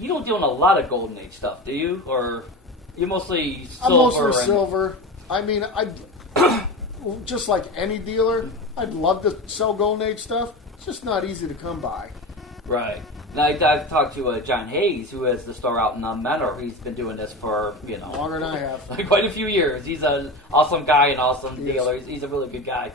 you don't deal in a lot of Golden Age stuff, do you? Or you're mostly silver? I'm mostly silver. I mean, just like any dealer, I'd love to sell Golden Age stuff. It's just not easy to come by. Right. Now, I've talked to John Hayes, who has the store out in Menor. He's been doing this for, longer than I have. Quite a few years. He's an awesome guy, an awesome dealer. He's a really good guy.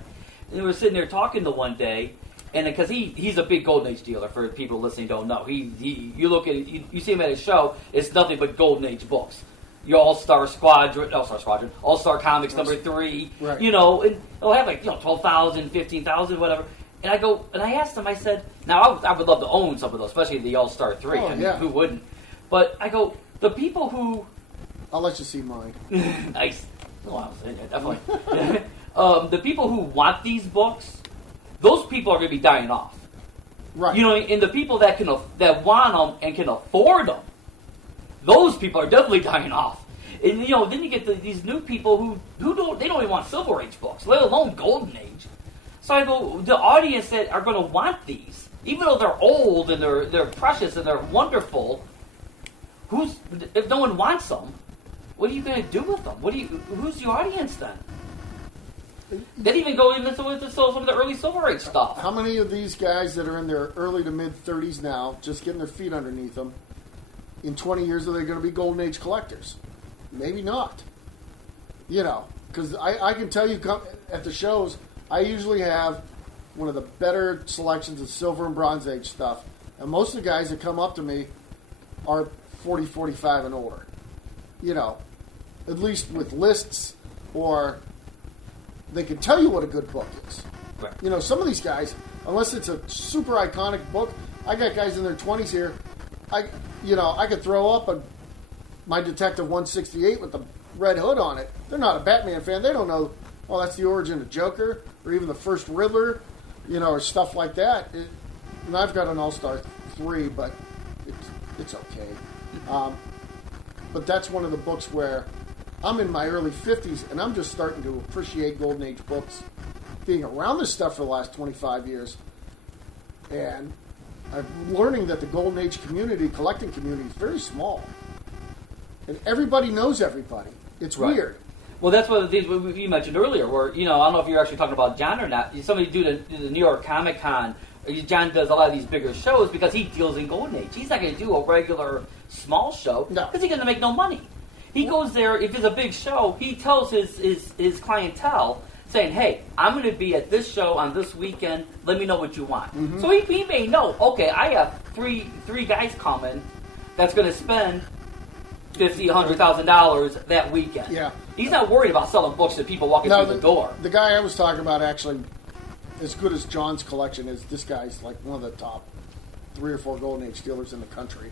And we were sitting there talking to one day, and because he's a big Golden Age dealer, for people listening don't know. You look at it, you see him at his show, it's nothing but Golden Age books. Your All-Star Comics #3, right. And they'll have 12,000, 15,000, whatever. And I asked him, I said, now I would love to own some of those, especially the All-Star 3. Oh, yeah. Who wouldn't? But I go, the people who... I'll let you see mine. Nice. Oh, I was in there, definitely. The people who want these books, those people are going to be dying off. Right. And the people that want them and can afford them, those people are definitely dying off. And then you get these new people who don't even want Silver Age books, let alone Golden Age. So I go, the audience that are going to want these, even though they're old and they're precious and they're wonderful, if no one wants them, what are you going to do with them? Who's your audience then? They'd even go into some of the early Silver Age stuff. How many of these guys that are in their early to mid 30s now, just getting their feet underneath them, in 20 years are they going to be Golden Age collectors? Maybe not. Because I can tell you at the shows, I usually have one of the better selections of Silver and Bronze Age stuff. And most of the guys that come up to me are 40, 45 and older. At least with lists, or they can tell you what a good book is. Right. Some of these guys, unless it's a super iconic book, I got guys in their 20s here. I could throw up my Detective 168 with the red hood on it. They're not a Batman fan. They don't know, that's the origin of Joker, or even the first Riddler, or stuff like that. And I've got an All-Star 3, but it's okay. But that's one of the books where I'm in my early 50s, and I'm just starting to appreciate Golden Age books, being around this stuff for the last 25 years. And I'm learning that the Golden Age collecting community, is very small. And everybody knows everybody. It's weird. Well, that's what you mentioned earlier, where, I don't know if you're actually talking about John or not. Somebody do the New York Comic Con. John does a lot of these bigger shows because he deals in Golden Age. He's not going to do a regular small show because he's going to make no money. He goes there, if it's a big show, he tells his clientele, saying, hey, I'm going to be at this show on this weekend. Let me know what you want. Mm-hmm. So he may know, okay, I have three guys coming that's going to spend $50,000, $100,000 that weekend. Yeah. He's not worried about selling books to people walking through the door. The guy I was talking about, actually, as good as John's collection is, this guy's like one of the top 3 or 4 Golden Age dealers in the country.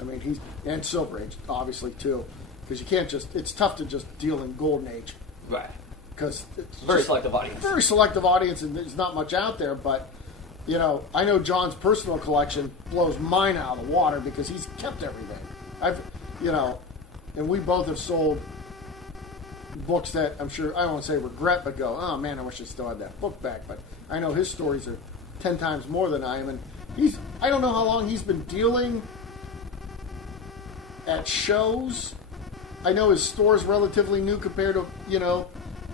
I mean, and Silver Age, obviously, too. Because you can't it's tough to just deal in Golden Age. Right. Because it's very selective audience. Very selective audience, and there's not much out there, but, I know John's personal collection blows mine out of the water because he's kept everything. And we both have sold books that I'm sure, I don't want to say regret, but go, oh man, I wish I still had that book back. But I know his stories are 10 times more than I am, and I don't know how long he's been dealing at shows. I know his store's relatively new compared to,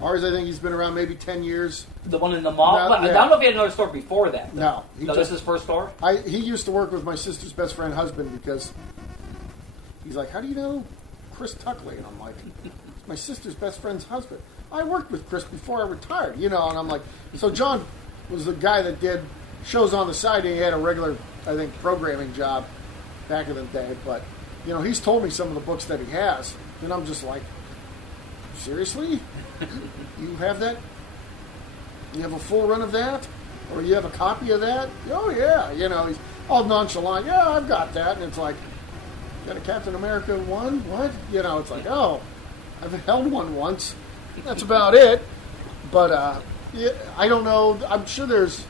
ours. I think he's been around maybe 10 years. The one in the mall? I don't know if he had another store before that. No. This is his first store? He used to work with my sister's best friend husband because he's like, how do you know Chris Tuckley? And I'm like, it's my sister's best friend's husband. I worked with Chris before I retired, and I'm like, so John was the guy that did shows on the side, and he had a regular, I think, programming job back in the day, but, he's told me some of the books that he has, and I'm just like, seriously? You have that? You have a full run of that? Or you have a copy of that? Oh, yeah. He's all nonchalant. Yeah, I've got that. And it's like, got a Captain America 1? What? It's like, oh, I've held one once. That's about it. But, I don't know. I'm sure there's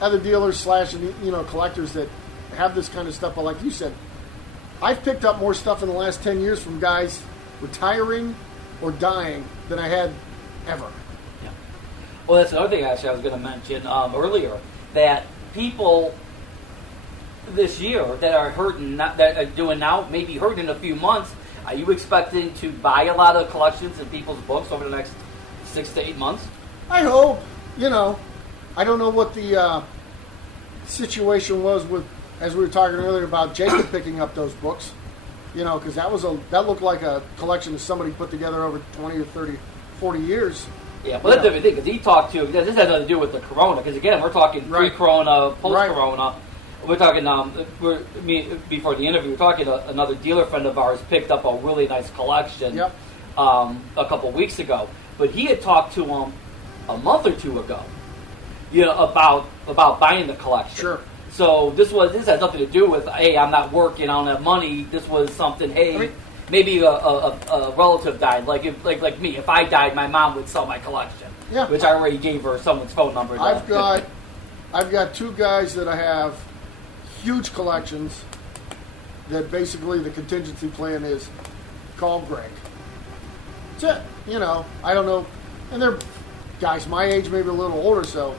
other dealers / collectors that have this kind of stuff. But like you said, I've picked up more stuff in the last 10 years from guys retiring or dying than I had ever. Yeah. Well, that's another thing actually I was going to mention earlier, that people this year that are hurting, that are doing now, maybe hurt in a few months. Are you expecting to buy a lot of collections and people's books over the next 6 to 8 months? I hope. I don't know what the situation was with, as we were talking earlier about Jacob picking up those books. Because that looked like a collection that somebody put together over 20 or 30, 40 years. Yeah, well, that's the thing, because he talked to, this has nothing to do with the corona, because again, we're talking pre-corona, post-corona. Right. We're talking, before the interview, we're talking another dealer friend of ours picked up a really nice collection a couple weeks ago. But he had talked to him a month or two ago, about buying the collection. Sure. So this has nothing to do with, hey, I'm not working, I don't have money. This was something, hey, maybe a relative died, like me. If I died, my mom would sell my collection. Yeah. Which I already gave her someone's phone number. I've got two guys that I have huge collections that basically the contingency plan is call Greg. That's it. I don't know. And they're guys my age, maybe a little older, so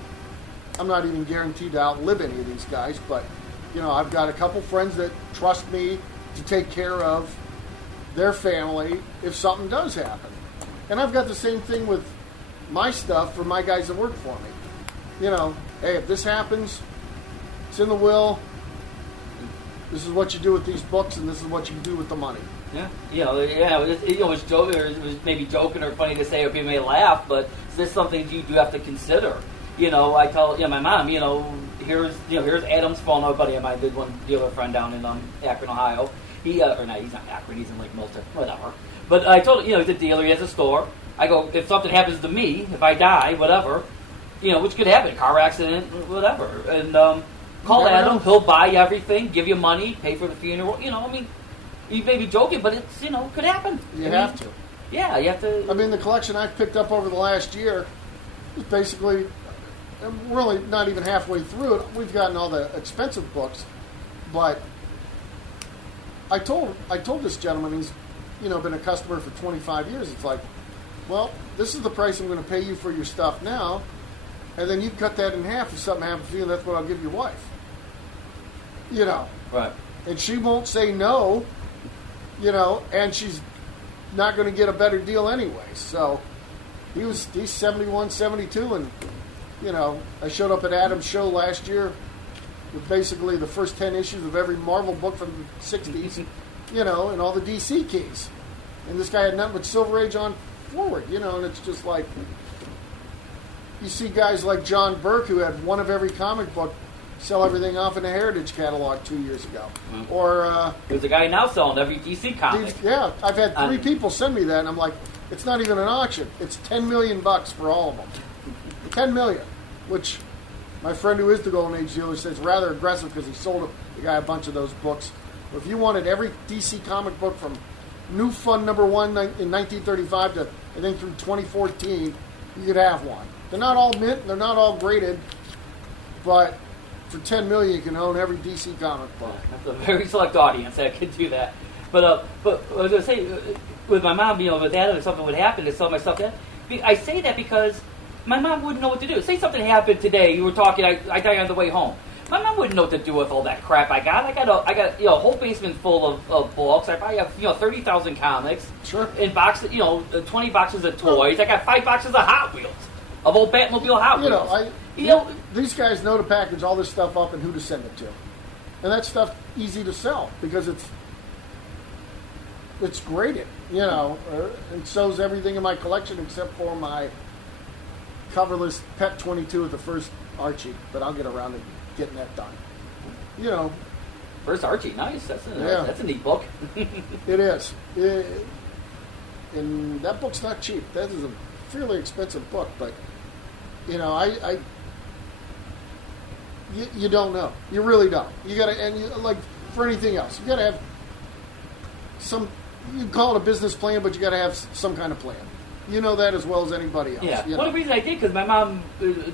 I'm not even guaranteed to outlive any of these guys. But, I've got a couple friends that trust me to take care of their family if something does happen. And I've got the same thing with my stuff for my guys that work for me. Hey, if this happens, it's in the will. This is what you do with these books, and this is what you do with the money. Yeah, it was joking, or it was maybe joking or funny to say, or people may laugh, but is this something you do have to consider? I tell my mom, here's Adam's phone. A buddy of mine did one dealer friend down in Akron, Ohio. He's not Akron, he's in Lake Milton, whatever. But I told him, he's a dealer, he has a store. I go, if something happens to me, if I die, whatever, which could happen, car accident, whatever, and call Adam, he'll buy everything, give you money, pay for the funeral. You may be joking, but it's, could happen. You have to. Yeah, you have to. The collection I've picked up over the last year is basically, we're only not even halfway through it. We've gotten all the expensive books, but I told this gentleman, he's, been a customer for 25 years. It's like, well, this is the price I'm going to pay you for your stuff now, and then you cut that in half if something happens to you, and that's what I'll give your wife. Right. And she won't say no, and she's not going to get a better deal anyway. So he's 71, 72, and, I showed up at Adam's show last year with basically the first 10 issues of every Marvel book from the 60s, and all the DC keys. And this guy had nothing but Silver Age on forward, and it's just like, you see guys like John Burke who had one of every comic book sell everything off in the Heritage catalog 2 years ago. Mm-hmm. Or there's a guy now selling every DC comic. Yeah, I've had three people send me that, and I'm like, it's not even an auction. It's $10 million for all of them. $10 million, which my friend who is the Golden Age dealer says rather aggressive because he sold the guy a bunch of those books. But if you wanted every DC comic book from New Fun #1 in 1935 to I think through 2014, you could have one. They're not all mint, they're not all graded, but for $10 million, you can own every DC comic book. That's a very select audience that could do that. But I was going to say, with my mom, with that, if something would happen to sell my stuff, I say that because my mom wouldn't know what to do. Say something happened today, you were talking, I died on the way home. My mom wouldn't know what to do with all that crap I got. I got a whole basement full of books. I probably have 30,000 comics. Sure. And boxes, 20 boxes of toys. I got 5 boxes of Hot Wheels, of old Batmobile Hot Wheels. These guys know to package all this stuff up and who to send it to, and that stuff easy to sell because it's graded, and so's everything in my collection except for my coverless Pet 22 of the first Archie, but I'll get around to getting that done. First Archie, nice. That's a neat book. It is. And that book's not cheap. That is a fairly expensive book, but you don't know. You really don't. You gotta, and like for anything else, you gotta have some. You call it a business plan, but you gotta have some kind of plan. You know that as well as anybody else. Yeah. Well, the reason I did because my mom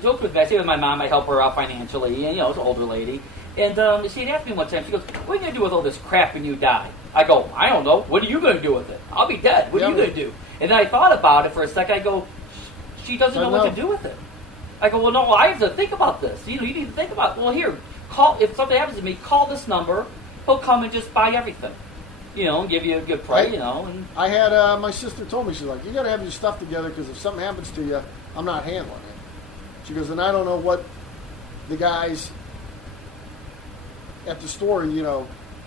joked with me. I say with my mom, I help her out financially, and it's an older lady. And she had asked me one time. She goes, "What are you gonna do with all this crap when you die?" I go, "I don't know. What are you gonna do with it? I'll be dead. What are you gonna do?" And then I thought about it for a second. I go, "She doesn't know what to do with it." I go, "Well, no, I have to think about this. You need to think about. Well, here, if something happens to me, call this number. He'll come and just buy everything, and give you a good price, And I had my sister told me, she's like, you got to have your stuff together because if something happens to you, I'm not handling it. She goes, and I don't know what the guys at the store,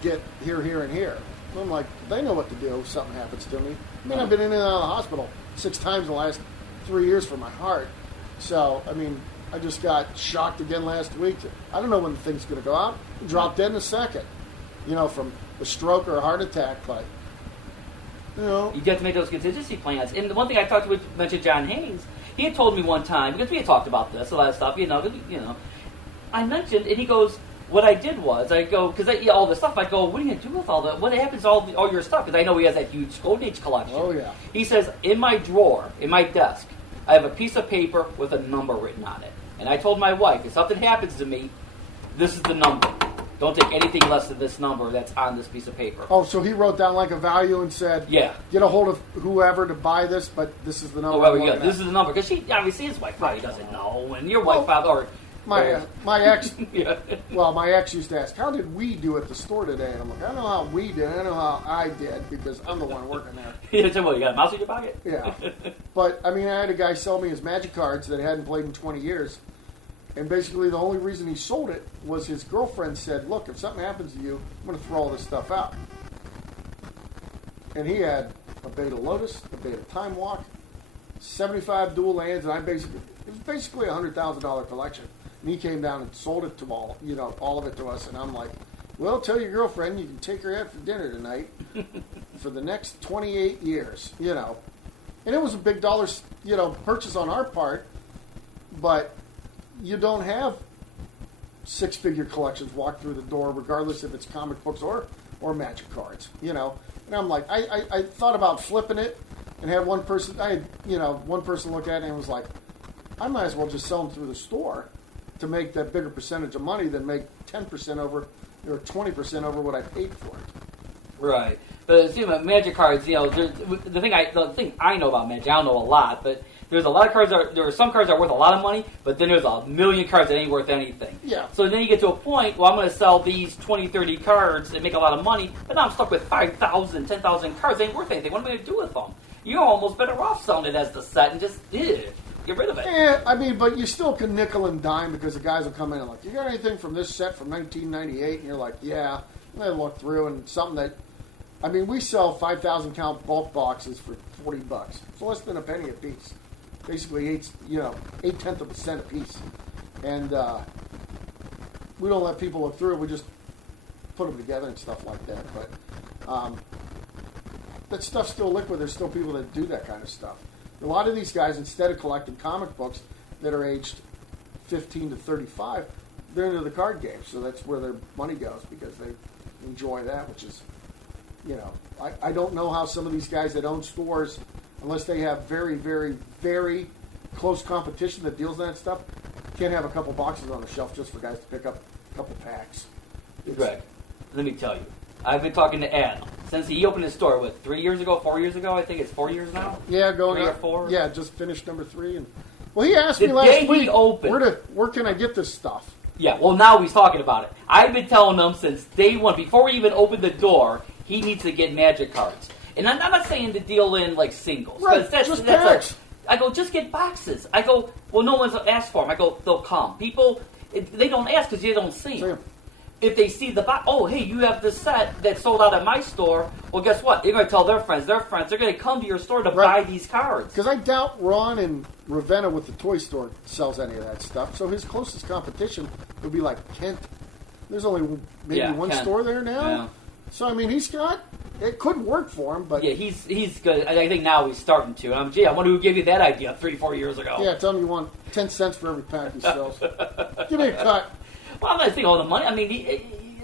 get here, and here. And I'm like, they know what to do if something happens to me. I mean, I've been in and out of the hospital 6 times in the last 3 years for my heart. So, I mean, I just got shocked again last week. I don't know when the thing's going to go out. Drop dead in a second, from a stroke or a heart attack. But, you get to make those contingency plans. And the one thing I talked to, mentioned John Haynes, he had told me one time, because we had talked about this, a lot of stuff, I mentioned, and he goes, what I did was, I go, because all this stuff, I go, what are you going to do with all that? What happens to all your stuff? Because I know he has that huge Golden Age collection. Oh, yeah. He says, in my drawer, in my desk, I have a piece of paper with a number written on it. And I told my wife, if something happens to me, this is the number. Don't take anything less than this number that's on this piece of paper. Oh, so he wrote down like a value and said, yeah, get a hold of whoever to buy this, but this is the number. Oh, well, this is the number. Because obviously his wife probably doesn't know. And your wife probably... My ex, yeah. Well, my ex used to ask, how did we do at the store today? And I'm like, I don't know how we did. I know how I did because I'm the one working there. You said, well, you got a mouse in your pocket? Yeah. But, I mean, I had a guy sell me his Magic cards that hadn't played in 20 years. And basically the only reason he sold it was his girlfriend said, look, if something happens to you, I'm going to throw all this stuff out. And he had a Beta Lotus, a Beta Time Walk, 75 dual lands, and it was basically a $100,000 collection. And he came down and sold it to all of it to us. And I'm like, well, tell your girlfriend you can take her out for dinner tonight for the next 28 years, And it was a big dollar, purchase on our part, but you don't have 6-figure collections walk through the door, regardless if it's comic books or Magic cards, And I'm like, I thought about flipping it and had one person look at it and was like, I might as well just sell them through the store to make that bigger percentage of money than make 10% over or 20% over what I paid for it. Right. But Magic cards, the thing I know about Magic, I don't know a lot, but there's a lot of cards there are some cards that are worth a lot of money, but then there's a million cards that ain't worth anything. Yeah. So then you get to a point, well, I'm going to sell these 20, 30 cards and make a lot of money, but now I'm stuck with 5,000, 10,000 cards. They ain't worth anything. What am I going to do with them? You're almost better off selling it as the set and just get rid of it. Yeah, I mean, but you still can nickel and dime because the guys will come in and like, you got anything from this set from 1998? And you're like, yeah. And they look through and something that, I mean, we sell 5,000 count bulk boxes for $40. So less than a penny a piece. Basically 0.8% a piece. And we don't let people look through it. We just put them together and stuff like that. But that stuff's still liquid. There's still people that do that kind of stuff. A lot of these guys, instead of collecting comic books that are aged 15 to 35, they're into the card game. So that's where their money goes because they enjoy that, which is, I don't know how some of these guys that own stores, unless they have very, very, very close competition that deals in that stuff, can't have a couple boxes on the shelf just for guys to pick up a couple packs. Greg, let me tell you. I've been talking to Adam since he opened his store, 3 years ago, 4 years ago? I think it's 4 years now? Yeah, going 3 or 4? Yeah, just finished number 3. And well, he asked me last week, where can I get this stuff? Yeah, well, now he's talking about it. I've been telling him since day one, before we even opened the door, he needs to get Magic cards. And I'm not saying to deal in, singles. Right, just packs. I go, just get boxes. I go, well, no one's asked for them. I go, they'll come. People, they don't ask because you don't see them. If they see the box, oh, hey, you have this set that sold out at my store, well, guess what? They're going to tell their friends. They're going to come to your store to buy these cards. Because I doubt Ron in Ravenna with the toy store sells any of that stuff. So his closest competition would be like Kent. There's only maybe one Kent. store there now. Yeah. So, I mean, it could work for him, but... Yeah, he's good. I think now he's starting to. I wonder who gave you that idea 3-4 years ago. Yeah, tell him you want 10 cents for every pack he sells. Give me a cut. Well, I'm not thinking all the money. I mean,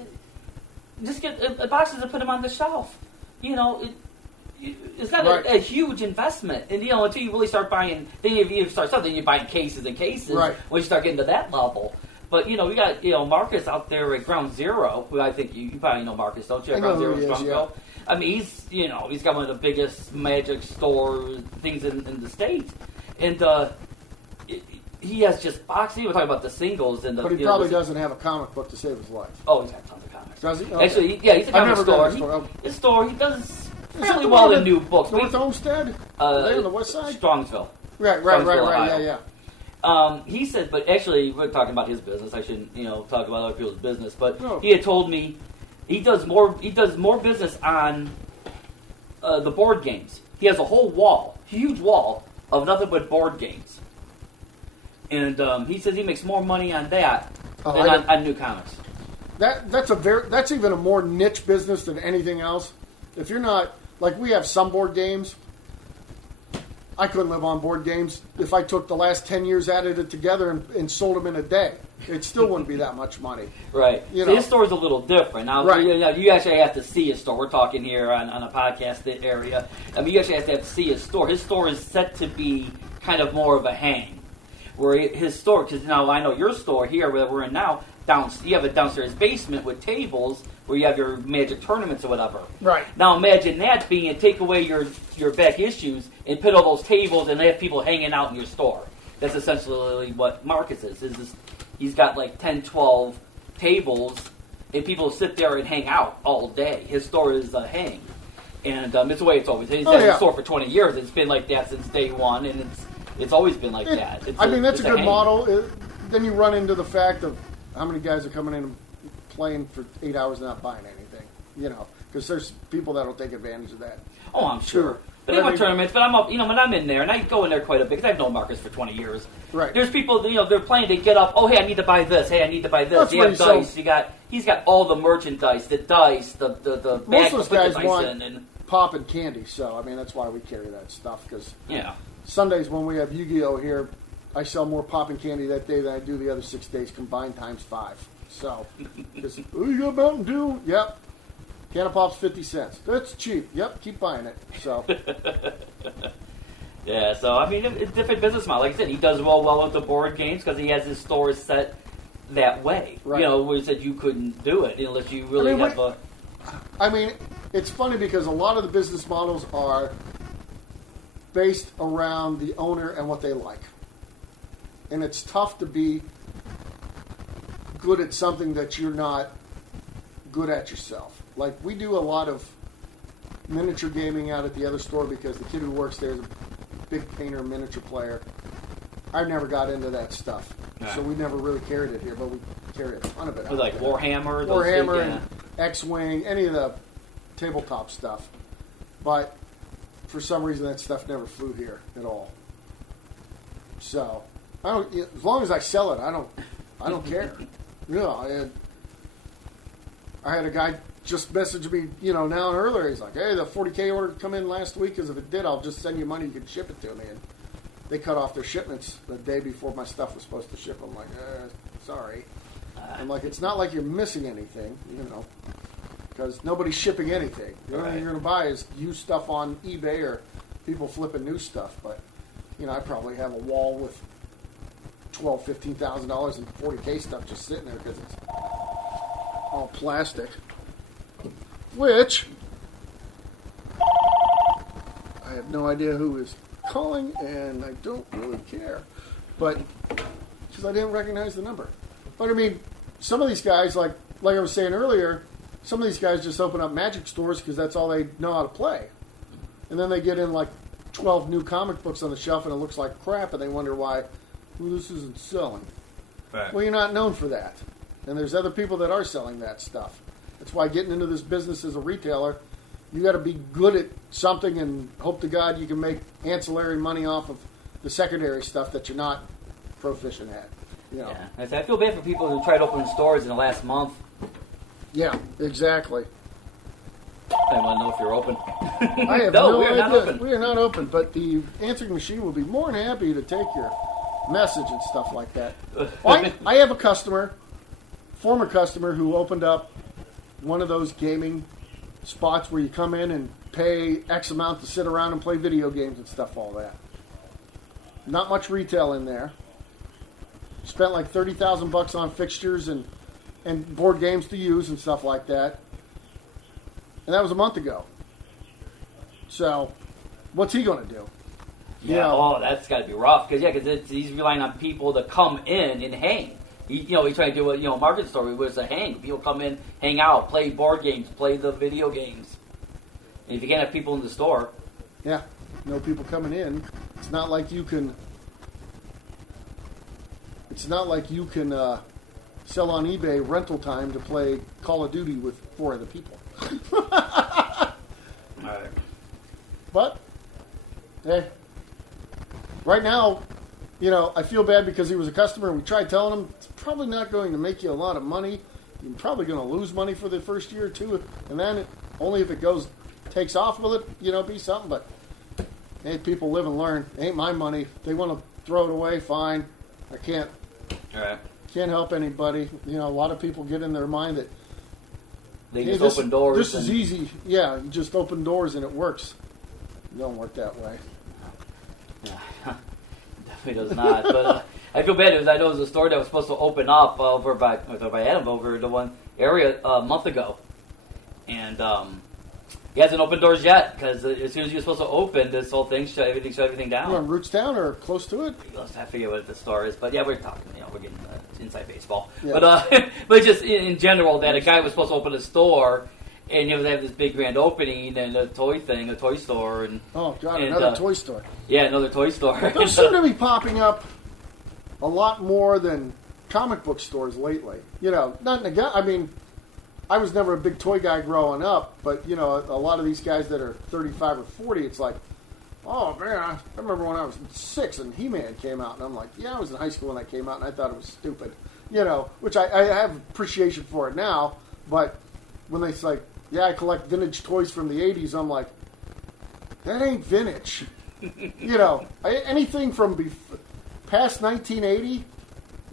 just get boxes and put them on the shelf. It's not a huge investment. And, until you really start buying, then if you start something, you're buying cases and cases. Right. When you start getting to that level. But, we got, Marcus out there at Ground Zero, who I think you probably know Marcus, don't you? At Ground Zero, yeah. I mean, he's got one of the biggest Magic store things in the States. And he has just boxing. We're talking about the singles and the. But he probably doesn't have a comic book to save his life. Oh, he's got tons of comics. Does he? Okay. Actually, yeah, he's a comic store. His store, he does really well in new books. North Homestead? Are they on the west side? Strongsville. Right, yeah. He said, but actually, we're talking about his business. I shouldn't, talk about other people's business. But he had told me he does more business on the board games. He has a whole wall, huge wall of nothing but board games. And he says he makes more money on that than on new comics. That's even a more niche business than anything else. If you're not, like, we have some board games. I couldn't live on board games if I took the last 10 years, added it together, and sold them in a day. It still wouldn't be that much money. Right. So his store's a little different. Now, you actually have to see his store. We're talking here on a podcast area. I mean, you actually have to see his store. His store is set to be kind of more of a hang. Where his store, because now I know your store here, where we're in now, you have a downstairs basement with tables where you have your Magic tournaments or whatever. Right. Now imagine that being take away your back issues and put all those tables and they have people hanging out in your store. That's essentially what Marcus is. He's got like 10, 12 tables and people sit there and hang out all day. His store is a hang. And it's the way it's always been. He's had his store for 20 years. It's been like that since day one, and it's always been like that. That's a good model. Then you run into the fact of how many guys are coming in and playing for 8 hours and not buying anything, because there's people that'll take advantage of that. Oh, I'm sure. But they want tournaments, but I'm up, when I'm in there, and I go in there quite a bit, because I've known Marcus for 20 years. Right. There's people, they're playing, they get up, oh, hey, I need to buy this, hey, I need to buy this. That's you have dice, he's got all the merchandise, the dice, the bag most of those guys dice want and pop and candy, so, I mean, that's why we carry that stuff, because Sundays when we have Yu-Gi-Oh! Here, I sell more pop and candy that day than I do the other 6 days combined times 5. So, you got Mountain Dew? Yep. Can of pop's 50 cents. That's cheap. Yep, keep buying it. So, yeah. So I mean, it's a different business model. Like I said, he does well with the board games because he has his stores set that way. Right. Where he said you couldn't do it unless you really have a. I mean, it's funny because a lot of the business models are based around the owner and what they like, and it's tough to be good at something that you're not good at yourself. Like, we do a lot of miniature gaming out at the other store because the kid who works there is a big painter, miniature player. I never got into that stuff, so we never really carried it here, but we carry a ton of it out like there. Warhammer and X-Wing, any of the tabletop stuff. But for some reason, that stuff never flew here at all. So, as long as I sell it, I don't care. I had a guy just message me, now and earlier. He's like, hey, the 40K order come in last week, because if it did, I'll just send you money. You can ship it to me. And they cut off their shipments the day before my stuff was supposed to ship. I'm like, sorry. I'm like, it's not like you're missing anything, because nobody's shipping anything. The only thing you're going to buy is used stuff on eBay or people flipping new stuff. But, I probably have a wall with $12,000, $15,000 in 40K stuff just sitting there because it's all plastic. Which I have no idea who is calling, and I don't really care. But because I didn't recognize the number. But I mean, some of these guys, like I was saying earlier, some of these guys just open up Magic stores because that's all they know how to play, and then they get in like 12 new comic books on the shelf, and it looks like crap, and they wonder why this isn't selling. Right. Well, you're not known for that. And there's other people that are selling that stuff. That's why getting into this business as a retailer, you got to be good at something and hope to God you can make ancillary money off of the secondary stuff that you're not proficient at. Yeah, I feel bad for people who tried opening stores in the last month. Yeah, exactly. I want to know if you're open. I have no idea. Not open. We are not open, but the answering machine will be more than happy to take your message and stuff like that. I have a former customer who opened up one of those gaming spots where you come in and pay X amount to sit around and play video games and stuff, all that. Not much retail in there. Spent like $30,000 on fixtures and board games to use and stuff like that. And that was a month ago. So, what's he going to do? Yeah, that's got to be rough. Because he's relying on people to come in and hang. He's trying to do a market story where it's a hang. People come in, hang out, play board games, play the video games. And if you can't have people in the store... Yeah, no people coming in. It's not like you can... sell on eBay rental time to play Call of Duty with 4 other people. All right. But, hey, right now, I feel bad because he was a customer, and we tried telling him it's probably not going to make you a lot of money. You're probably going to lose money for the first year or two, and then only if it takes off will it, be something. But, hey, people live and learn. It ain't my money. If they want to throw it away, fine. I can't. All right. Can't help anybody. A lot of people get in their mind that they just open doors. This is easy. Yeah, you just open doors and it works. It don't work that way. Yeah, definitely does not. But I feel bad because I know it was a store that was supposed to open up over by Adam, over the one area a month ago, and he hasn't opened doors yet because as soon as you're supposed to open, this whole thing shut everything down. You're on Rootstown or close to it? Let's have to figure out what the store is, but yeah, we're talking. We're getting inside baseball. Yeah. But just in general, that a guy was supposed to open a store, and they have this big grand opening and a toy store, and oh god, another toy store. Yeah, another toy store. Those seem to be popping up a lot more than comic book stores lately. Not in a I mean. I was never a big toy guy growing up, but, a lot of these guys that are 35 or 40, it's like, oh, man, I remember when I was 6 and He-Man came out, and I'm like, yeah, I was in high school when that came out, and I thought it was stupid, which I have appreciation for it now, but when they say, yeah, I collect vintage toys from the 80s, I'm like, that ain't vintage. Anything from past 1980...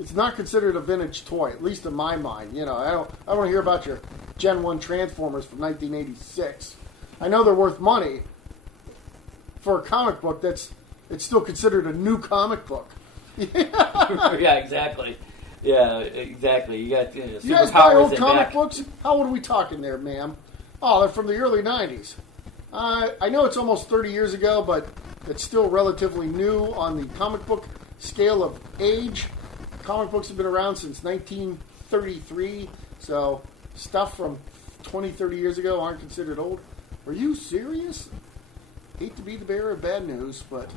it's not considered a vintage toy, at least in my mind. I don't want to hear about your Gen 1 Transformers from 1986. I know they're worth money. For a comic book, it's still considered a new comic book. Yeah, exactly. Yeah, exactly. You got you guys buy old comic books? How old are we talking there, ma'am? Oh, they're from the early 90s. I know it's almost 30 years ago, but it's still relatively new on the comic book scale of age. Comic books have been around since 1933, so stuff from 20, 30 years ago aren't considered old. Are you serious? Hate to be the bearer of bad news, but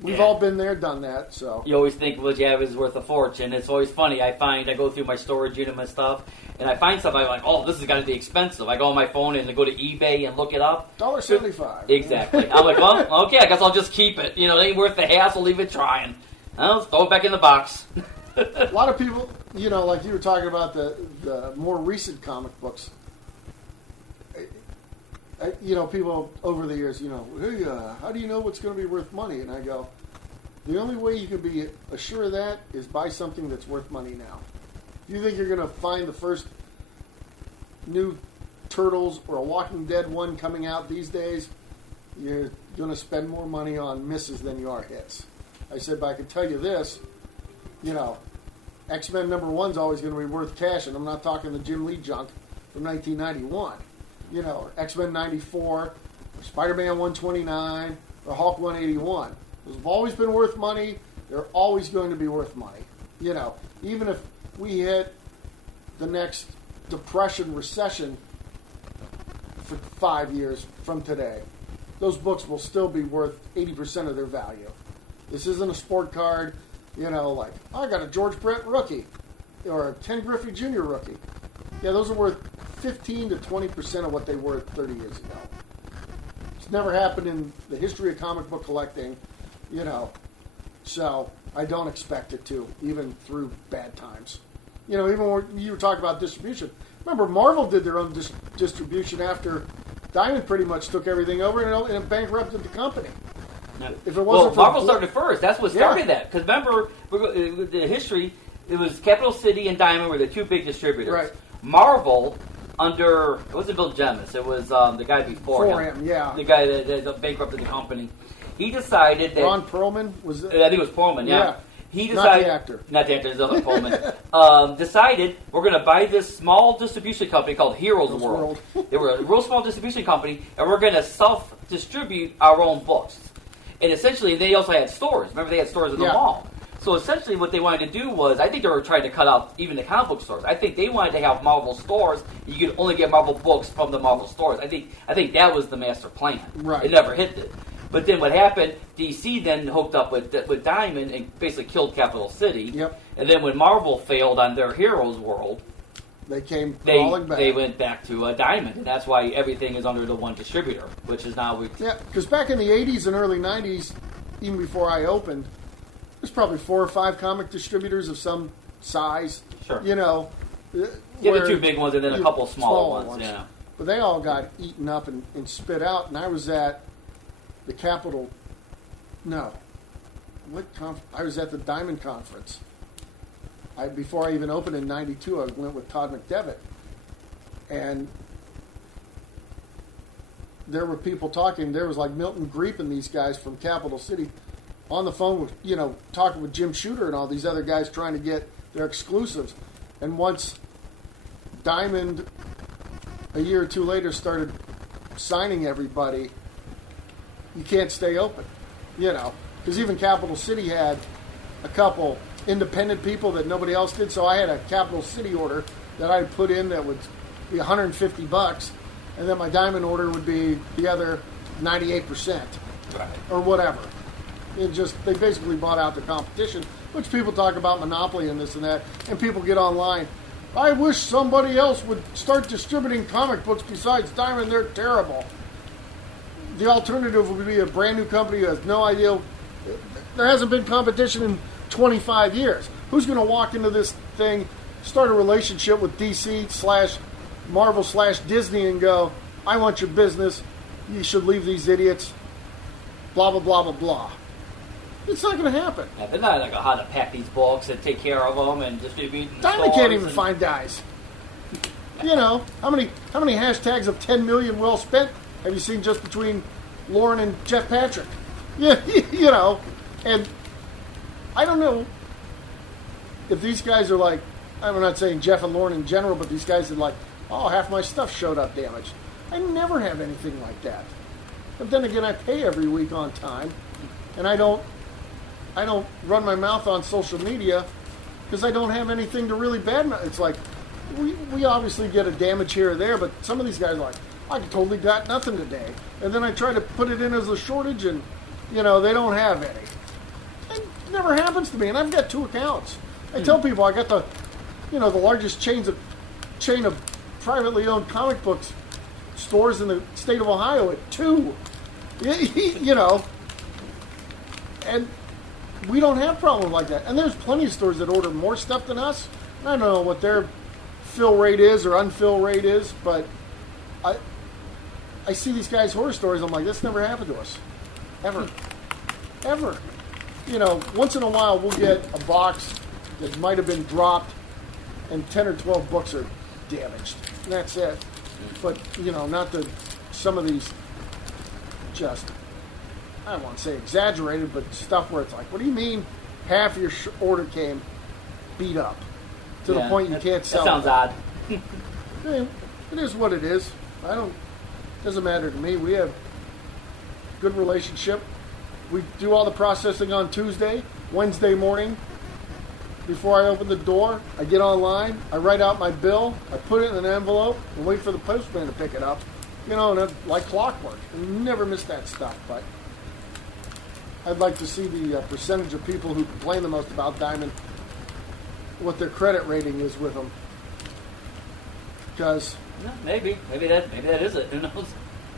we've all been there, done that. So you always think, well, yeah, it was worth a fortune. It's always funny. I go through my storage unit and stuff, and I find stuff. I'm like, oh, this has got to be expensive. I go on my phone and I go to eBay and look it up. $1.75. Exactly. I'm like, well, okay, I guess I'll just keep it. It ain't worth the hassle. Leave it trying. I'll throw it back in the box. A lot of people, like you were talking about the more recent comic books. People over the years, hey, how do you know what's going to be worth money? And I go, the only way you can be assured of that is buy something that's worth money now. If you think you're going to find the first new Turtles or a Walking Dead one coming out these days, you're going to spend more money on misses than you are hits. I said, but I can tell you this, X-Men number 1's always going to be worth cash, and I'm not talking the Jim Lee junk from 1991. X-Men 94, or Spider-Man 129, or Hulk 181. Those have always been worth money. They're always going to be worth money. Even if we hit the next depression, recession for 5 years from today, those books will still be worth 80% of their value. This isn't a sport card, like, I got a George Brett rookie or a Ken Griffey Jr. rookie. Yeah, those are worth 15 to 20% of what they were 30 years ago. It's never happened in the history of comic book collecting, so I don't expect it to, even through bad times. Even when you were talking about distribution. Remember, Marvel did their own distribution after Diamond pretty much took everything over and bankrupted the company. No. If it wasn't for Marvel started first. That's what started that. Because remember, with the history, it was Capital City and Diamond were the two big distributors. Right. Marvel, under, it wasn't Bill Jemas, it was the guy before him. Yeah. The guy that bankrupted the company. He decided that... Ron Perlman? Was it? I think it was Perlman, yeah. He decided... Not the actor. Not the actor, it's other Perlman. Decided, we're going to buy this small distribution company called Heroes World. They were a real small distribution company, and we're going to self-distribute our own books. And essentially, they also had stores. Remember, they had stores in the mall. So essentially what they wanted to do was, I think they were trying to cut out even the comic book stores. I think they wanted to have Marvel stores. You could only get Marvel books from the Marvel stores. I think that was the master plan. Right. It never hit it. But then what happened, DC then hooked up with Diamond and basically killed Capital City. Yep. And then when Marvel failed on their Heroes World, they came crawling back. They went back to Diamond. And that's why everything is under the one distributor, which is now... Yeah, because back in the 80s and early 90s, even before I opened... There's probably 4 or 5 comic distributors of some size. Sure. You know. The 2 big ones and then a couple of smaller ones. Yeah. But they all got eaten up and spit out. And I was at the Capitol. No. I was at the Diamond Conference. Before I even opened in '92, I went with Todd McDevitt. And there were people talking. There was like Milton Greep and these guys from Capital City on the phone with, talking with Jim Shooter and all these other guys trying to get their exclusives. And once Diamond, a year or 2 later, started signing everybody, you can't stay open, Because even Capital City had a couple independent people that nobody else did. So I had a Capital City order that I'd put in that would be $150, and then my Diamond order would be the other 98%. Right. Or whatever. They basically bought out the competition, which people talk about monopoly and this and that, and people get online. I wish somebody else would start distributing comic books besides Diamond. They're terrible. The alternative would be a brand new company who has no idea. There hasn't been competition in 25 years. Who's going to walk into this thing, start a relationship with DC/Marvel/Disney and go, I want your business. You should leave these idiots. Blah, blah, blah, blah, blah. It's not going to happen. Yeah, they're not like how to pack these books and take care of them and distribute. Diamond can't even find guys. How many hashtags of 10 million well spent have you seen just between Lauren and Jeff Patrick? Yeah, and I don't know if these guys are like, I'm not saying Jeff and Lauren in general, but these guys are like, oh, half my stuff showed up damaged. I never have anything like that. But then again, I pay every week on time, and I don't run my mouth on social media because I don't have anything to really badmouth. It's like, we obviously get a damage here or there, but some of these guys are like, I totally got nothing today. And then I try to put it in as a shortage, and, they don't have any. It never happens to me, and I've got 2 accounts. I tell people I got the largest chain of privately owned comic books stores in the state of Ohio at 2. And we don't have problems like that. And there's plenty of stores that order more stuff than us. I don't know what their fill rate is or unfill rate is, but I see these guys' horror stories. I'm like, this never happened to us. Ever. Ever. Once in a while we'll get a box that might have been dropped and 10 or 12 books are damaged. And that's it. But, not some of these just, I don't want to say exaggerated, but stuff where it's like, what do you mean half your order came beat up to the point you can't sell it? That sounds odd. It is what it is. Doesn't matter to me. We have good relationship. We do all the processing on Tuesday, Wednesday morning. Before I open the door, I get online, I write out my bill, I put it in an envelope, and wait for the postman to pick it up. And like clockwork. I never miss that stuff, but I'd like to see the percentage of people who complain the most about Diamond, what their credit rating is with them. Because maybe that is it. Who knows?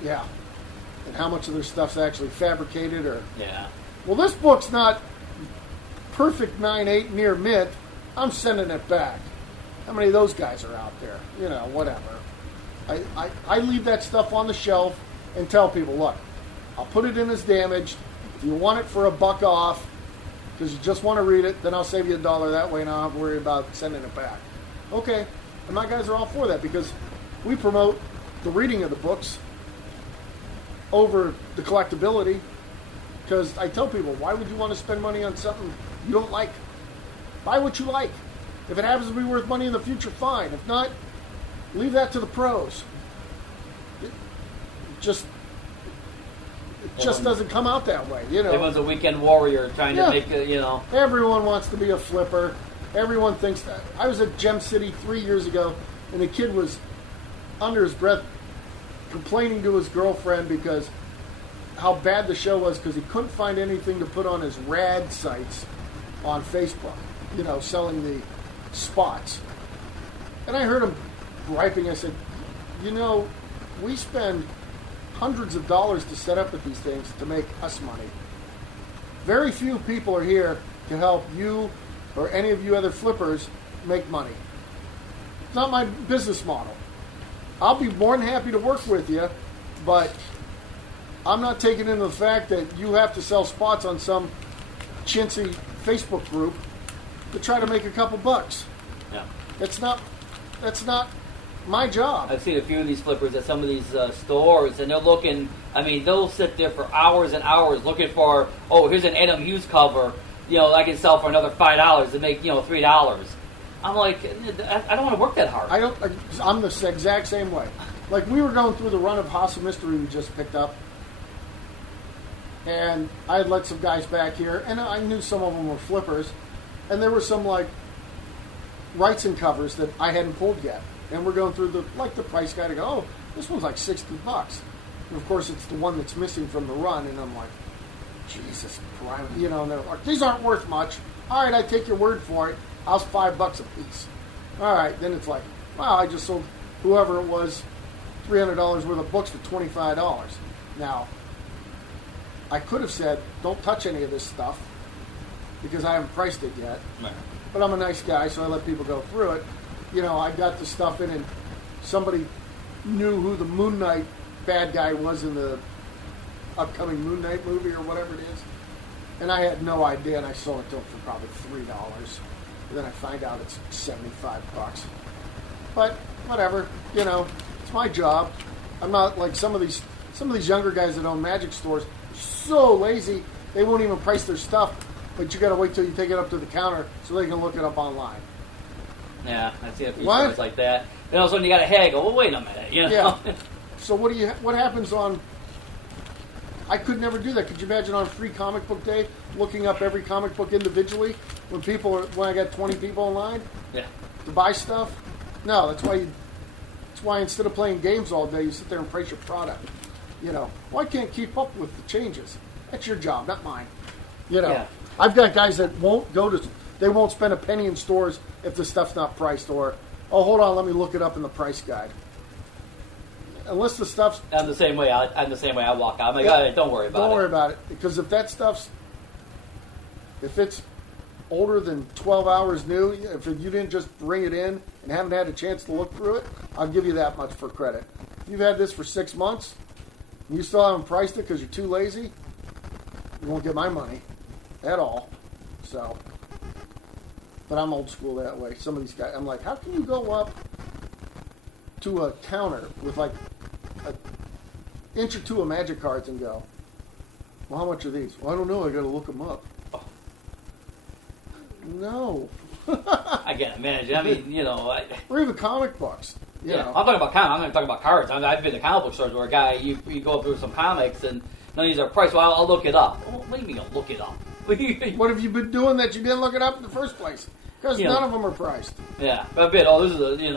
Yeah, and how much of their stuff's actually fabricated or Well, this book's not perfect 9/8 near mint. I'm sending it back. How many of those guys are out there? Whatever. I leave that stuff on the shelf and tell people, look, I'll put it in as damaged. If you want it for $1 off, because you just want to read it, then I'll save you $1 that way, and I don't have to worry about sending it back. Okay. And my guys are all for that because we promote the reading of the books over the collectability. Because I tell people, why would you want to spend money on something you don't like? Buy what you like. If it happens to be worth money in the future, fine. If not, leave that to the pros. It just doesn't come out that way, Everyone's a weekend warrior trying to make Everyone wants to be a flipper. Everyone thinks that. I was at Gem City 3 years ago, and the kid was under his breath complaining to his girlfriend because how bad the show was because he couldn't find anything to put on his rad sites on Facebook, selling the spots. And I heard him griping. I said, we spend hundreds of dollars to set up at these things to make us money. Very few people are here to help you or any of you other flippers make money. It's not my business model. I'll be more than happy to work with you, but I'm not taking into the fact that you have to sell spots on some chintzy Facebook group to try to make a couple bucks. Yeah. That's not my job. I've seen a few of these flippers at some of these stores, and they're looking. They'll sit there for hours and hours looking for. Oh, here's an Adam Hughes cover. I can sell for another $5 and make $3. I'm like, I don't want to work that hard. I'm the exact same way. Like we were going through the run of House of Mystery we just picked up, and I had let some guys back here, and I knew some of them were flippers, and there were some like rights and covers that I hadn't pulled yet. And we're going through the price guide to go, oh, this one's like $60. And of course, it's the one that's missing from the run. And I'm like, Jesus Christ. And they're like, these aren't worth much. All right, I take your word for it. How's $5 a piece? All right, then it's like, wow, I just sold whoever it was $300 worth of books for $25. Now, I could have said, don't touch any of this stuff because I haven't priced it yet. Right. But I'm a nice guy, so I let people go through it. I got the stuff in, and somebody knew who the Moon Knight bad guy was in the upcoming Moon Knight movie or whatever it is. And I had no idea, and I sold it to him for probably $3. And then I find out it's $75. But whatever, it's my job. I'm not like some of these younger guys that own magic stores. So lazy, they won't even price their stuff. But you got to wait till you take it up to the counter so they can look it up online. Yeah, I've seen a few stories like that. Then all of a sudden you got a haggle. Well, wait a minute, Yeah. So what happens on? I could never do that. Could you imagine on Free Comic Book Day looking up every comic book individually when I got 20 people in line? Yeah. To buy stuff? No, that's why instead of playing games all day, you sit there and price your product. I can't keep up with the changes. That's your job, not mine. Yeah. I've got guys that they won't spend a penny in stores if the stuff's not priced, or, oh, hold on, let me look it up in the price guide. Unless the stuff's... I'm the same way. I'm the same way. I walk out. I'm like, all right, don't worry about it. Don't worry about it. Because if that stuff's... If it's older than 12 hours new, if you didn't just bring it in and haven't had a chance to look through it, I'll give you that much for credit. If you've had this for 6 months, and you still haven't priced it because you're too lazy, you won't get my money at all. So... But I'm old school that way. Some of these guys, I'm like, how can you go up to a counter with like an inch or two of magic cards and go, well, how much are these? Well, I don't know. I got to look them up. Oh. No. I can't imagine. Or even comic books. You know. I'm talking about comics. I'm going to talk about cards. I've been to comic book stores where a guy, you go through some comics and none of these are priced. Well, I'll look it up. Well, what do you mean I'll look it up? What have you been doing that you didn't look it up in the first place? Because none of them are priced. Yeah, but a bit. Oh, this is you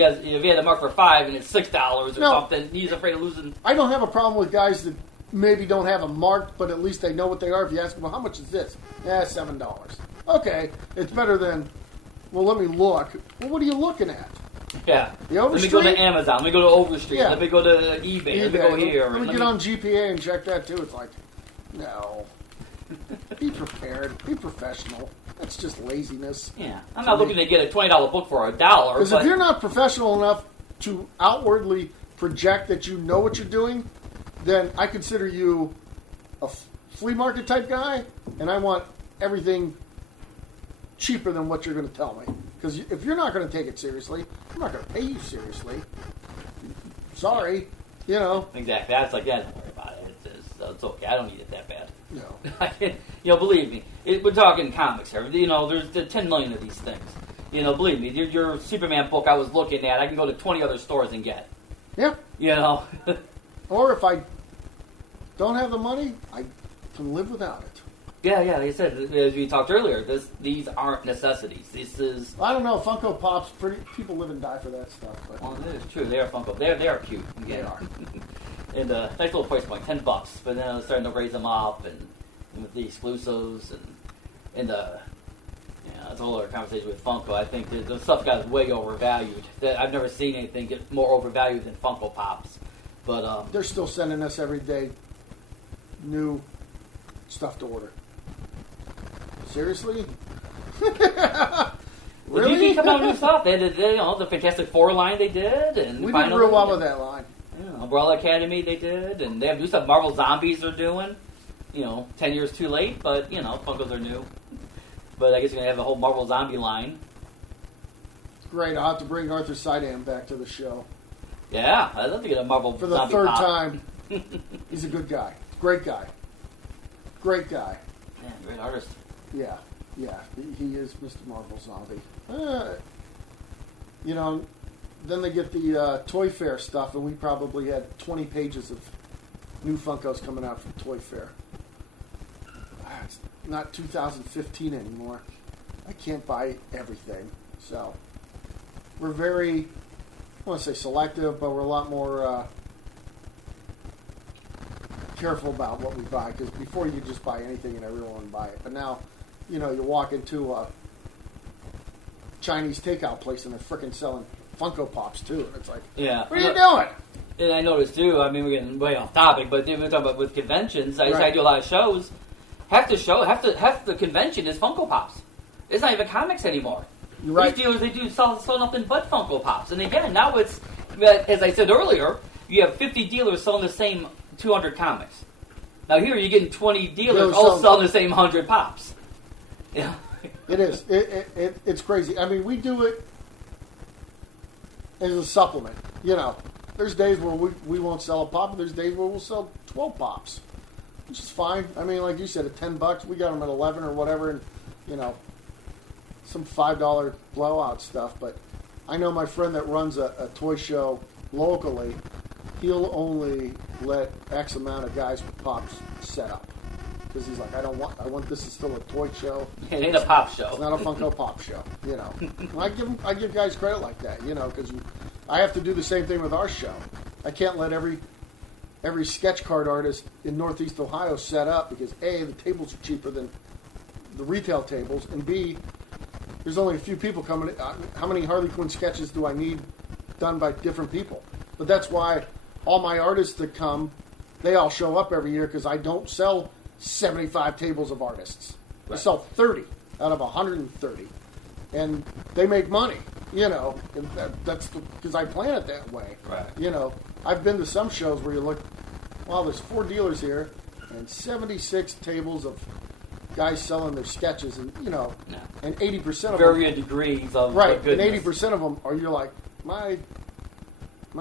guys. If you had a mark for $5 and it's $6 or something, he's afraid of losing. I don't have a problem with guys that maybe don't have them marked, but at least they know what they are. If you ask them, well, how much is this? $7. Okay, it's better than. Well, let me look. Well, what are you looking at? Yeah. The Overstreet? Let me go to Amazon. Let me go to Overstreet. Yeah. Let me go to eBay. Let me go here. Let me get on GPA and check that too. It's like, no. Be prepared. Be professional. That's just laziness. Yeah. I'm not looking to get a $20 book for $1. Because if you're not professional enough to outwardly project that you know what you're doing, then I consider you a flea market type guy, and I want everything cheaper than what you're going to tell me. Because if you're not going to take it seriously, I'm not going to pay you seriously. Sorry. Exactly. That's like, don't worry about it. It's okay. I don't need it that bad. No. Believe me. We're talking comics here. There's 10 million of these things. Believe me. Your Superman book I was looking at, I can go to 20 other stores and get. Yeah. Or if I don't have the money, I can live without it. Yeah, like I said, as we talked earlier, these aren't necessities. This is... I don't know, Funko Pops, people live and die for that stuff. But. Well, it is true. They are Funko. They are cute. They are. And nice little price point, $10. But then I was starting to raise them up, and with the exclusives, and the... That's a whole other conversation with Funko. I think the stuff got way overvalued. I've never seen anything get more overvalued than Funko Pops. But they're still sending us every day new stuff to order. Seriously? Really? They keep coming out with new stuff. They did, the Fantastic Four line they did, and we did real well with that line. Umbrella Academy they did, and they have new stuff. Marvel Zombies are doing. 10 years too late, but Funkos are new. But I guess you're gonna have a whole Marvel Zombie line. Great. I'll have to bring Arthur Sidam back to the show. Yeah, I'd love to get a Marvel for the Zombie third pop. time. He's a good guy. Great guy. Great guy. Yeah, great artist. Yeah. He is Mr. Marvel Zombie. Then they get the Toy Fair stuff, and we probably had 20 pages of new Funkos coming out from Toy Fair. It's not 2015 anymore. I can't buy everything. So we're very, I want to say selective, but we're a lot more careful about what we buy. Because before you just buy anything and everyone would buy it. But now, you walk into a Chinese takeout place and they're freaking selling Funko Pops too. And it's like, what are you doing? And I noticed too, we're getting way off topic, but we're talking about with conventions. I do a lot of shows. Half the convention is Funko Pops. It's not even comics anymore. You're right. These dealers, they do sell nothing but Funko Pops. And again, now it's, as I said earlier, you have 50 dealers selling the same 200 comics. Now here you're getting 20 dealers all selling the same 100 Pops. Yeah. It is. It's crazy. I mean, we do it as a supplement. There's days where we won't sell a pop, and there's days where we'll sell 12 pops. Which is fine. I mean, like you said, at $10, we got them at 11 or whatever, and some $5 blowout stuff. But I know my friend that runs a toy show locally. He'll only let X amount of guys with pops set up because he's like, I want this is still a toy show. It ain't a pop show. It's not a Funko Pop show. I give guys credit like that. Because I have to do the same thing with our show. I can't let every sketch card artist in Northeast Ohio set up because A, the tables are cheaper than the retail tables, and B, there's only a few people coming. How many Harley Quinn sketches do I need done by different people? But that's why all my artists that come, they all show up every year because I don't sell 75 tables of artists. Right. I sell 30 out of 130, and they make money. And that's because I plan it that way. Right. I've been to some shows where you look, well, there's 4 dealers here and 76 tables of guys selling their sketches, and and 80% of them varying degrees of right, and 80% of them are you're like my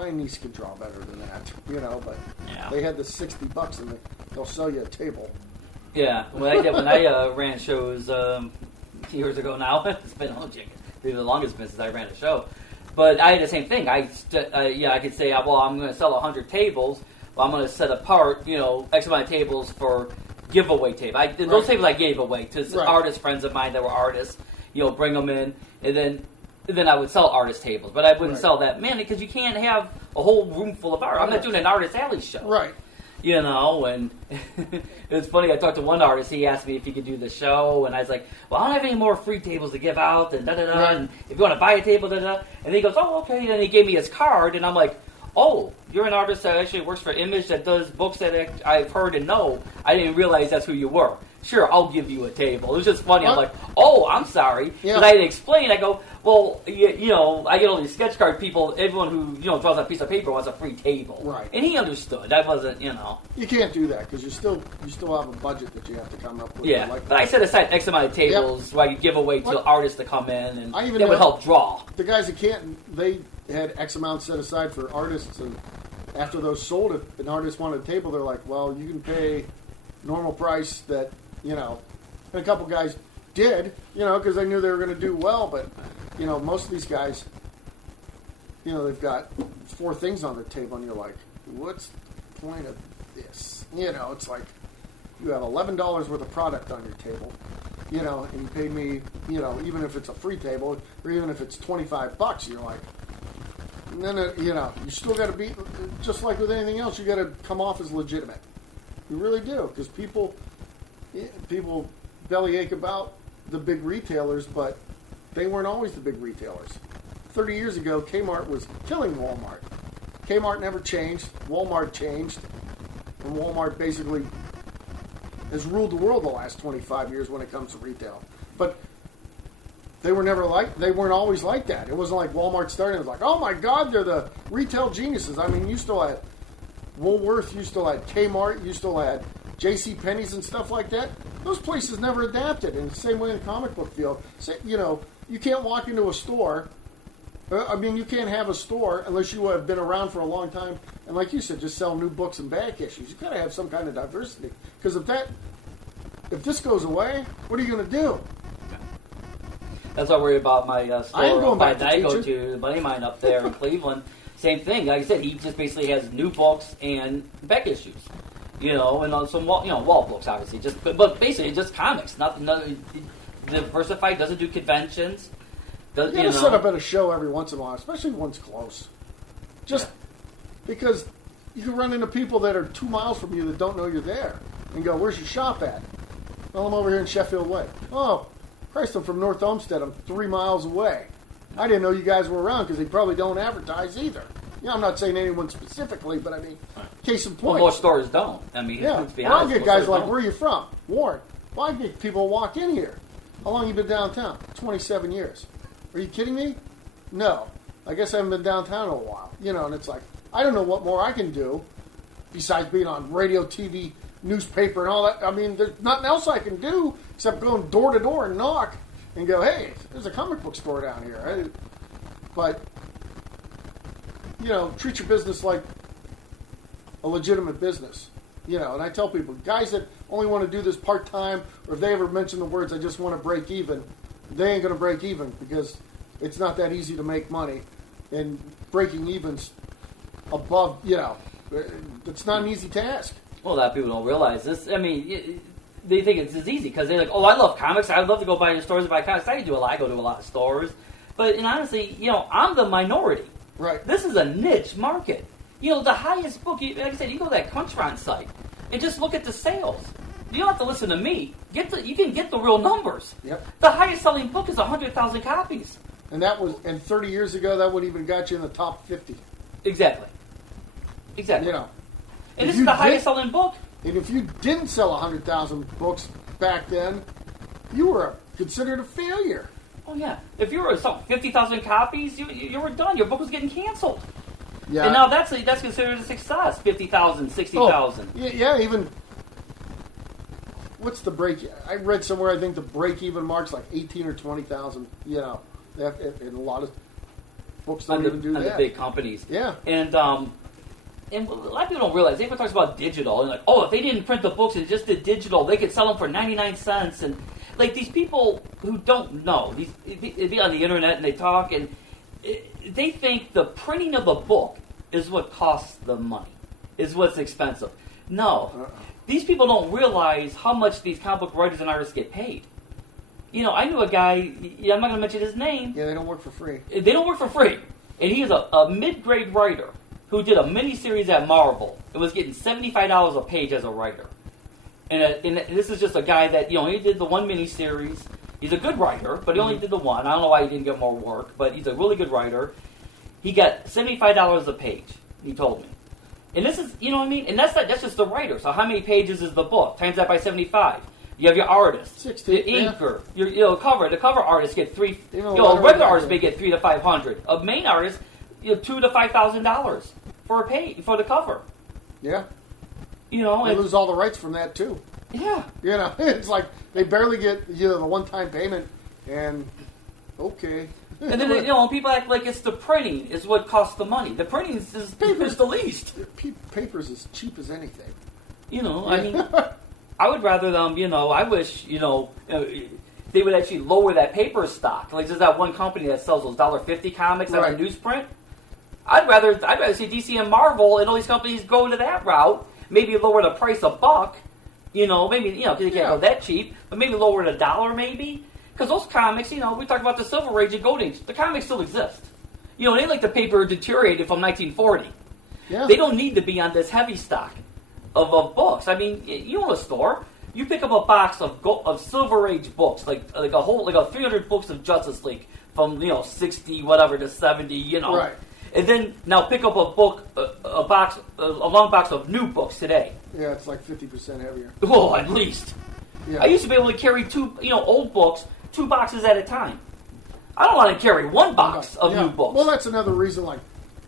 niece can draw better than that, but they had the $60 and they'll sell you a table. Yeah, when I ran shows years ago now, it's been the longest been since I ran a show. But I had the same thing. I could say, well, I'm going to sell 100 tables. Well, I'm going to set apart, X amount of tables for giveaway table. Those tables I gave away to artist friends of mine that were artists. Bring them in, and then I would sell artist tables. But I wouldn't sell that many because you can't have a whole room full of art. I'm not doing an artist alley show. Right. And it's funny, I talked to one artist, he asked me if he could do the show, and I was like, well, I don't have any more free tables to give out, and da-da-da, and if you want to buy a table, da-da-da, and he goes, oh, okay, and he gave me his card, and I'm like, oh, you're an artist that actually works for Image, that does books that I've heard and know. I didn't realize that's who you were. Sure, I'll give you a table. It was just funny. What? I'm like, oh, I'm sorry. Because I had to explain. I go, well, I get all these sketch card people. Everyone who, draws on a piece of paper wants a free table. Right. And he understood. That wasn't, You can't do that because you still have a budget that you have to come up with. Yeah, but I set aside X amount of tables where I could give away to artists to come in, and that would help draw. The guys at Canton, they had X amount set aside for artists, and after those sold, if an artist wanted a table, they're like, well, you can pay normal price that, and a couple guys did, because they knew they were going to do well, but, most of these guys, they've got 4 things on their table, and you're like, what's point of this? You know, it's like you have $11 worth of product on your table, you know, and you pay me, you know, even if it's a free table or even if it's $25, you're like, and then, you know, you still got to be, just like with anything else, you got to come off as legitimate. You really do, because people bellyache about the big retailers, but they weren't always the big retailers. 30 years ago, Kmart was killing Walmart. Kmart never changed. Walmart changed. And Walmart basically has ruled the world the last 25 years when it comes to retail. But they weren't always like that. It wasn't like Walmart started. It was like, oh my God, they're the retail geniuses. I mean, you still had Woolworth, you still had Kmart, you still had J.C. Penney's and stuff like that. Those places never adapted. And the same way in the comic book field. So, you know, you can't walk into a store. I mean, you can't have a store unless you have been around for a long time. And like you said, just sell new books and back issues. You got to have some kind of diversity. Because if this goes away, what are you going to do? That's why I worry about my store. I am going back I go to, a buddy of mine up there in Cleveland. Same thing. Like I said, he just basically has new books and back issues. You know, and some wall books, obviously. But basically, just comics. Nothing diversified. Doesn't do conventions. You got to set up at a show every once in a while, especially when it's close. Just because you can run into people that are 2 miles from you that don't know you're there, and go, "Where's your shop at?" Well, I'm over here in Sheffield Way. Oh, Christ, I'm from North Olmsted. I'm 3 miles away. I didn't know you guys were around because they probably don't advertise either. You know, I'm not saying anyone specifically, but I mean, case in point. Well, most stores don't. I mean, let's be honest. I'll get guys like, where are you from? Warren. Well, I get people walk in here. How long you been downtown? 27 years. Are you kidding me? No. I guess I haven't been downtown in a while. You know, and it's like, I don't know what more I can do besides being on radio, TV, newspaper, and all that. I mean, there's nothing else I can do except going door to door and knock and go, hey, there's a comic book store down here. But, you know, treat your business like a legitimate business. You know, and I tell people, guys that only want to do this part-time, or if they ever mention the words, I just want to break even, they ain't going to break even because it's not that easy to make money. And breaking even's above, you know, it's not an easy task. Well, a lot of people don't realize this. I mean, they think it's as easy because they're like, oh, I love comics. I'd love to go buy in stores and buy comics. I go to a lot of stores. But and honestly, you know, I'm the minority. Right. This is a niche market. You know, the highest book, like I said, you go to that Crunchron site and just look at the sales. You don't have to listen to me. You can get the real numbers. Yep. The highest selling book is 100,000 copies. And 30 years ago, that would even got you in the top 50. Exactly. You know. And this is the highest selling book. And if you didn't sell 100,000 books back then, you were considered a failure. Oh, yeah. If you were selling 50,000 copies, you were done. Your book was getting canceled. Yeah. And now that's considered a success. 50,000, 60,000. Yeah, even... What's the break? I read somewhere, I think the break-even mark's like 18 or 20,000, you know. And a lot of books don't even do that. The big companies. Yeah. And a lot of people don't realize. Everyone talks about digital. And like, oh, if they didn't print the books and just did digital, they could sell them for 99 cents. And like these people who don't know, they be on the internet and they talk, and they think the printing of a book is what costs the money, is what's expensive. No. These people don't realize how much these comic book writers and artists get paid. You know, I knew a guy, I'm not going to mention his name. Yeah, they don't work for free. They don't work for free. And he is a mid-grade writer who did a miniseries at Marvel and was getting $75 a page as a writer. And this is just a guy that, you know, he did the one miniseries. He's a good writer, but he only did the one. I don't know why he didn't get more work, but he's a really good writer. He got $75 a page, he told me. And this is, you know what I mean? And that's just the writer. So how many pages is the book? Times that by 75. You have your artist, 60, the inker, your cover. The cover artists get regular artists may get $300 to $500. A main artist, $2,000 to $5,000 for a page for the cover. Yeah. You know, they lose all the rights from that too. Yeah. You know, it's like they barely get the one-time payment, and okay. And then people act like it's the printing is what costs the money. The printing is the least. Paper's as cheap as anything. You know, I mean, I would rather them. I wish they would actually lower that paper stock. Like there's that one company that sells those $1.50 comics that are newsprint. I'd rather see DC and Marvel and all these companies go to that route. Maybe lower the price $1. Maybe because they can't go that cheap, but maybe lower it $1 maybe. Because those comics, we talk about the Silver Age and Gold Age. The comics still exist. It ain't like the paper deteriorated from 1940. Yeah. They don't need to be on this heavy stock of books. I mean, you own a store. You pick up a box of Silver Age books, like a 300 books of Justice League from 60 whatever to 70, Right. And then now pick up a long box of new books today. Yeah, it's like 50% heavier. Oh, at least. Yeah. I used to be able to carry old books, 2 boxes at a time. I don't want to carry 1 box of new books. Well, that's another reason,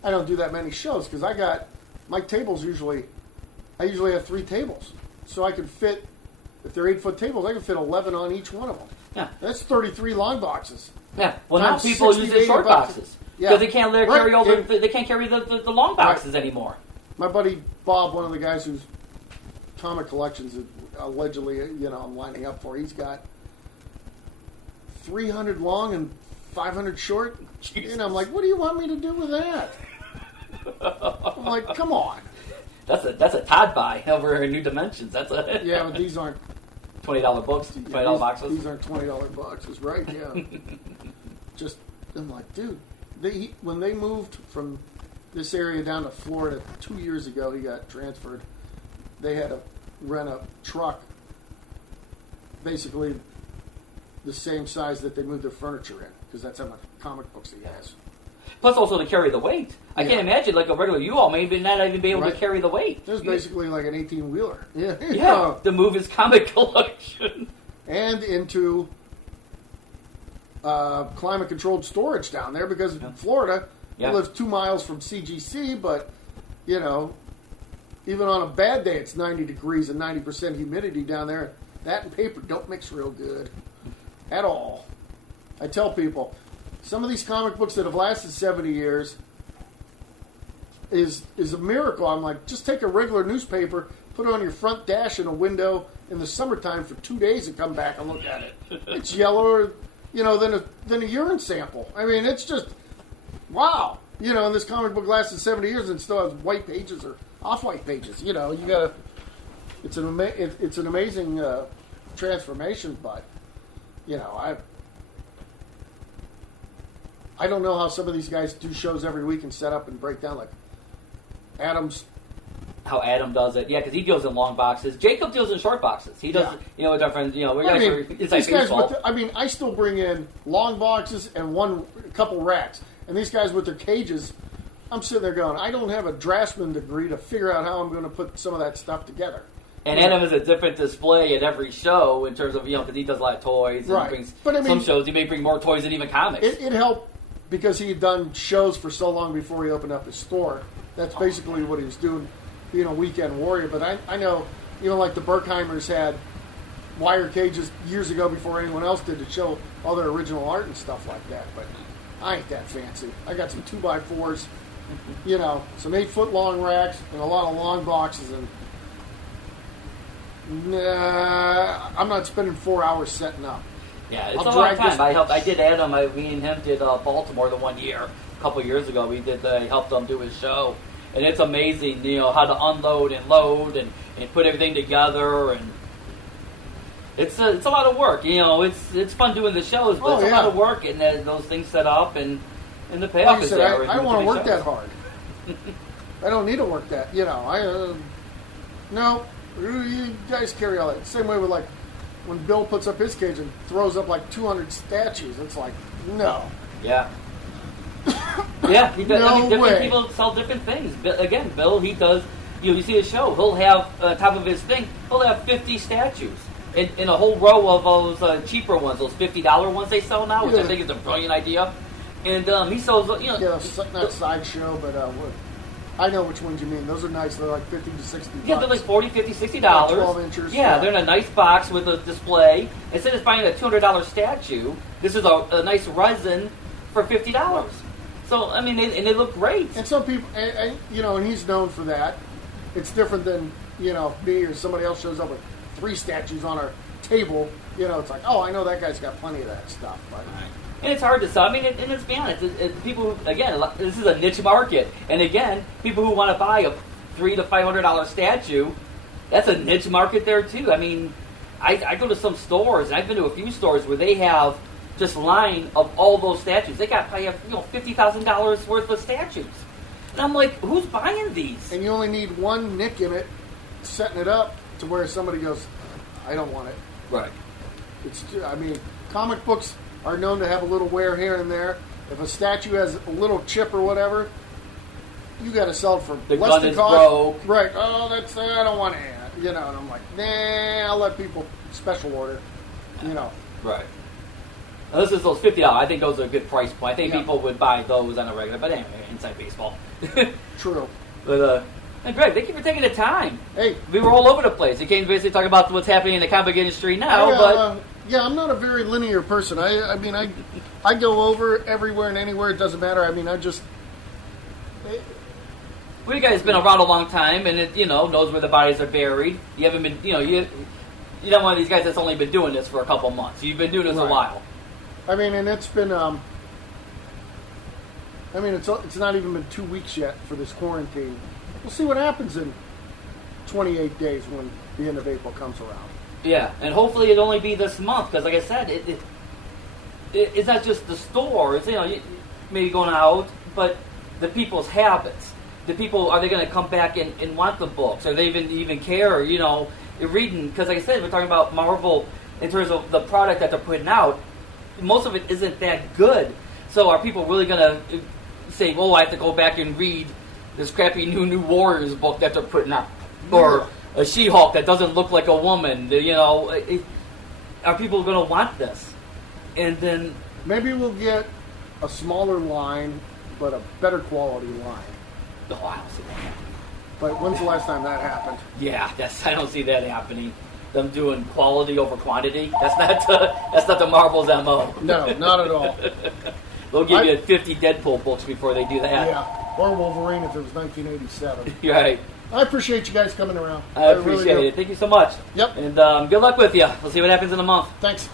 I don't do that many shows, because my tables I usually have 3 tables. So I can fit, if they're 8-foot tables, I can fit 11 on each one of them. Yeah. That's 33 long boxes. Yeah. Well, now people use the short boxes. Because they can't carry they can't carry the long boxes anymore. My buddy Bob, one of the guys whose comic collections allegedly, I'm lining up for, he's got 300 long and 500 short. Jesus. And I'm like, what do you want me to do with that? I'm like, come on. That's a Todd buy over in New Dimensions. Yeah, but these aren't $20 books, $20 boxes. These aren't $20 boxes, right? Yeah. I'm like, dude. When they moved from this area down to Florida 2 years ago, he got transferred. They had to rent a truck, basically the same size that they moved their furniture in, because that's how much comic books he has. Plus, also to carry the weight. I can't imagine like a regular U-Haul maybe not even be able to carry the weight. There's basically like an 18-wheeler. Yeah. Yeah. To move his comic collection. And into climate-controlled storage down there, because Florida lives 2 miles from CGC, but, even on a bad day, it's 90 degrees and 90% humidity down there. That and paper don't mix real good at all. I tell people, some of these comic books that have lasted 70 years is a miracle. I'm like, just take a regular newspaper, put it on your front dash in a window in the summertime for 2 days and come back and look at it. It's yellower, than a urine sample. I mean, it's just, wow. And this comic book lasted 70 years and still has white pages or off-white pages. You gotta, it's an amazing transformation, but, I don't know how some of these guys do shows every week and set up and break down, like Adam's. How Adam does it, because he deals in long boxes. Jacob deals in short boxes. He does, with our friends. It's like baseball. I still bring in long boxes and a couple racks, and these guys with their cages. I'm sitting there going, I don't have a draftsman degree to figure out how I'm going to put some of that stuff together. And Adam is a different display at every show in terms of because he does a lot of toys. And brings, some shows he may bring more toys than even comics. It helped because he had done shows for so long before he opened up his store. That's basically what he was doing. Being a weekend warrior, but I know, like the Berkheimers had wire cages years ago before anyone else did to show all their original art and stuff like that, but I ain't that fancy. I got some 2x4s, some 8-foot long racks and a lot of long boxes, and I'm not spending 4 hours setting up. Yeah, it's a long time. I did Adam, me and him did Baltimore the 1 year, a couple years ago. I helped him do his show. And it's amazing, how to unload and load and put everything together, and it's a lot of work. It's fun doing the shows, but it's a lot of work getting those things set up, and the payoff is there. I don't want to work that hard. I don't need to work that. No, you guys carry all that. Same way with when Bill puts up his cage and throws up 200 statues. It's like, no. Yeah. Yeah, he does. No different way. People sell different things. Again, Bill, he does. You see his show. He'll have on top of his thing. He'll have 50 statues in a whole row of those cheaper ones, those $50 ones they sell now, which I think is a brilliant idea. And he sells. Not sideshow, but I know which ones you mean. Those are nice. They're like $50 to $60. Yeah, they're like $40, $50, $60. 12 inches. Yeah, they're in a nice box with a display. Instead of buying a $200 statue, this is a nice resin for $50. So, they look great. And some people, and he's known for that. It's different than, me or somebody else shows up with 3 statues on our table. It's like, oh, I know that guy's got plenty of that stuff. But And it's hard to sell. I mean, and let's be honest, people who, again, this is a niche market. And again, people who want to buy a $300 to $500 statue, that's a niche market there too. I mean, I go to some stores, and I've been to a few stores where they have just line of all those statues. They got probably $50,000 worth of statues. And I'm like, who's buying these? And you only need one nick in it, setting it up to where somebody goes, I don't want it. Right. I mean, comic books are known to have a little wear here and there. If a statue has a little chip or whatever, you got to sell it for the less gun than is cost. broke. Right. Oh, that's I don't want it. You know, and I'm like, nah, I'll let people special order. You know. Right. Now, this is those $50. I think those are a good price point. I think Yeah. people would buy those on a regular. But anyway, inside baseball. True. But hey, Greg, thank you for taking the time. Hey, We were all over the place. You came basically talking about what's happening in the comic industry now, but yeah, I'm not a very linear person. I mean, I go over everywhere and anywhere. It doesn't matter. I mean, well, you guys been around a long time, and it knows where the bodies are buried. You haven't been, you're not one of these guys that's only been doing this for a couple months. You've been doing this a while. I mean, and it's been. I mean, it's not even been 2 weeks yet for this quarantine. We'll see what happens in 28 days when the end of April comes around. Yeah, and hopefully it'll only be this month, because like I said, it's not just the stores, maybe going out, but the people's habits. The people, are they going to come back and want the books? Are they even care, reading? Because like I said, we're talking about Marvel in terms of the product that they're putting out. Most of it isn't that good. So are people really going to say, I have to go back and read this crappy new Warriors book that they're putting out? Or a She-Hulk that doesn't look like a woman? Are people going to want this? And then maybe we'll get a smaller line, but a better quality line. I don't see that happening. But when's the last time that happened? Yeah, I don't see that happening. Them doing quality over quantity. That's not the Marvel's MO. No, not at all. They'll give you 50 Deadpool books before they do that. Yeah, or Wolverine if it was 1987. You're right. I appreciate you guys coming around. I appreciate it. Thank you so much. Yep. And good luck with you. We'll see what happens in a month. Thanks.